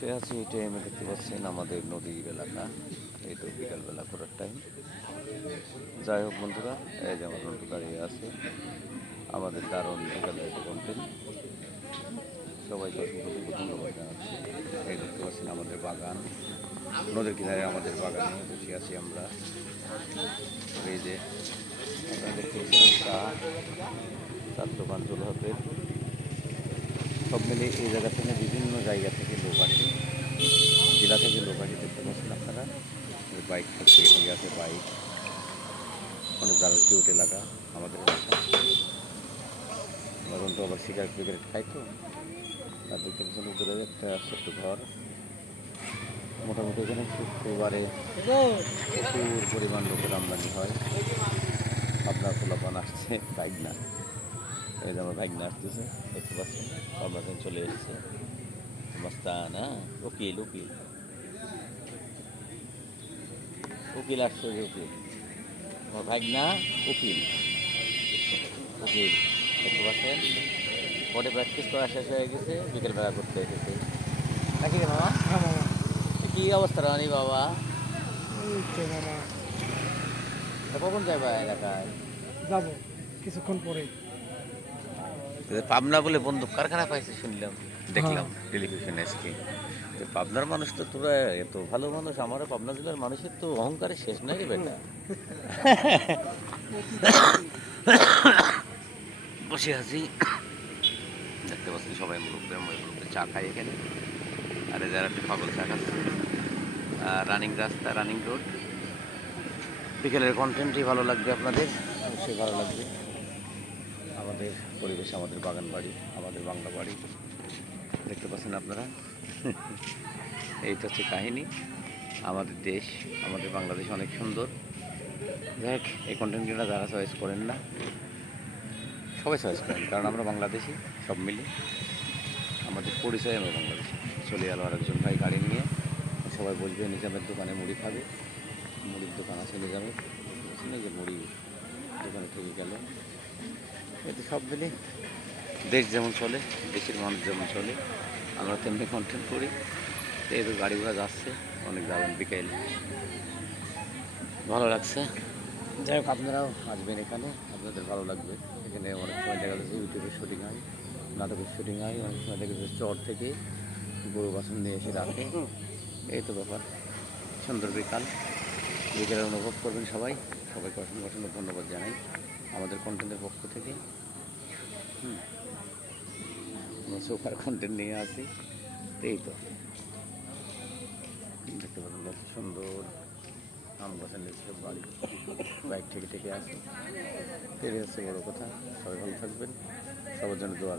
বসে আছি এই টাইমে দেখতে পাচ্ছেন আমাদের নদীর এলাকা। এই তো বিকালবেলা করার টাইম যাই হোক বন্ধুরা, এই যে আমার বন্ধু দাঁড়িয়ে আছে। আমাদের দারুণ বিকালে একটু কন্টেন্ট সবাইকে অসংখ্য ধন্যবাদ জানাচ্ছি। এই দেখতে পাচ্ছেন আমাদের বাগান। নদীর কিনারে আমাদের বাগানে বসে আছি আমরা। এই যে চার দোকান চলে হবে সব মিলে এই জায়গা থেকে বিভিন্ন জায়গা থেকে লোক আসে। জেলা থেকে লোক আসে, দেখতে পাচ্ছেন আপনারা? বাইক থেকে থেকে আছে বাইক অনেক দারুণ কিউট এলাকা আমাদের এলাকা। এখন তো আবার সিগারেট ফিগারেট খাই তো। আর দেখতে পাচ্ছেন উপরে একটা ছোট্ট ঘর। মোটামুটি এখানে শুক্রবারে প্রচুর পরিমাণ লোকের আমদানি হয়। আপনার পোলাপান আসছে বাইক না এই যে আমার বাইক না আসতেছে, দেখতে পাচ্ছেন। আমরা চলে এসেছে। মস্তানা উকিল উকিল। উকিল আসছে যে উকিল। আমার ভাই না উকিল। উকিল দেখতে পাচ্ছেন? পরে প্র্যাকটিস করা শেষ হয়ে গেছে বিকেলবেলা করতে এসেছে। নাকি রে মামা? হ্যাঁ কি অবস্থা রানি বাবা? কখন যাবা এলাকায়? যাব কিছুক্ষণ পরে পাবনা বলে বন্দুক কারখানা পাইছে শুনলাম। দেখলাম টেলিভিশনে আজকে তো পাবনার মানুষ তো তোরা এত ভালো মানুষ আমারও পাবনা জেলার মানুষের তো অহংকারের শেষ নাই রে বেটা। বসে আছি। দেখতে পাচ্ছি সবাই মুরব্বী আমার মুরব্বী চা খাই এখানে। আরে যারা একটু পাগল চা খাচ্ছে। রানিং রাস্তা রানিং রোড বিকেলের কন্টেন্টই ভালো লাগবে আপনাদের। অবশ্যই ভালো লাগবে। আমাদের পরিবেশ আমাদের বাগান বাড়ি আমাদের বাংলা বাড়ি দেখতে পাচ্ছেন আপনারা? এইটা হচ্ছে কাহিনী। আমাদের দেশ, আমাদের বাংলাদেশ অনেক সুন্দর। দেখ এই কন্টেন্টগুলো যারা চয়েস করেন না, সবাই চয়েস করেন, কারণ আমরা বাংলাদেশি, সব মিলে। আমাদের পরিচয় আমরা বাংলাদেশি। চলে গেল আর একজন ভাই গাড়ি নিয়ে, সবাই বলবে নিজামের দোকানে, মুড়ি খাবে। মুড়ির দোকান আছে নিজামের। যে মুড়ি দোকানে থেকে গেল। এতে সব মিলে দেশ যেমন চলে, দেশের মানুষ যেমন চলে, আমরা তেমনি কন্টেন্ট করি। এই তো গাড়ি ঘোড়া যাচ্ছে, অনেক দারুণ বিকেল। ভালো লাগছে? যাই হোক, আপনারাও আসবেন এখানে, আপনাদের ভালো লাগবে। এখানে অনেক সময় দেখা যাচ্ছে ইউটিউবের শুটিং হয়, নাটকের শুটিং হয়, অনেক সময় দেখা যাচ্ছে চর থেকে গরু বাসন নিয়ে এসে রাখে। এই তো ব্যাপার। সুন্দর বিকাল। বিকেলের অনুভব করবেন সবাই। সবাইকে অসংখ্য অসংখ্য ধন্যবাদ জানাই। আমাদের কন্টেন্টের পক্ষ থেকে। সুপার কন্টেন্ট নিয়ে আসি এই তো। দেখতে পাচ্ছেন কত সুন্দর আম গাছের নিচে বাড়ি। বাইক থেকে থেকে আসে। ফিরে আসছে বড় কথা। সবাই ভালো থাকবেন। সবার জন্য দোয়া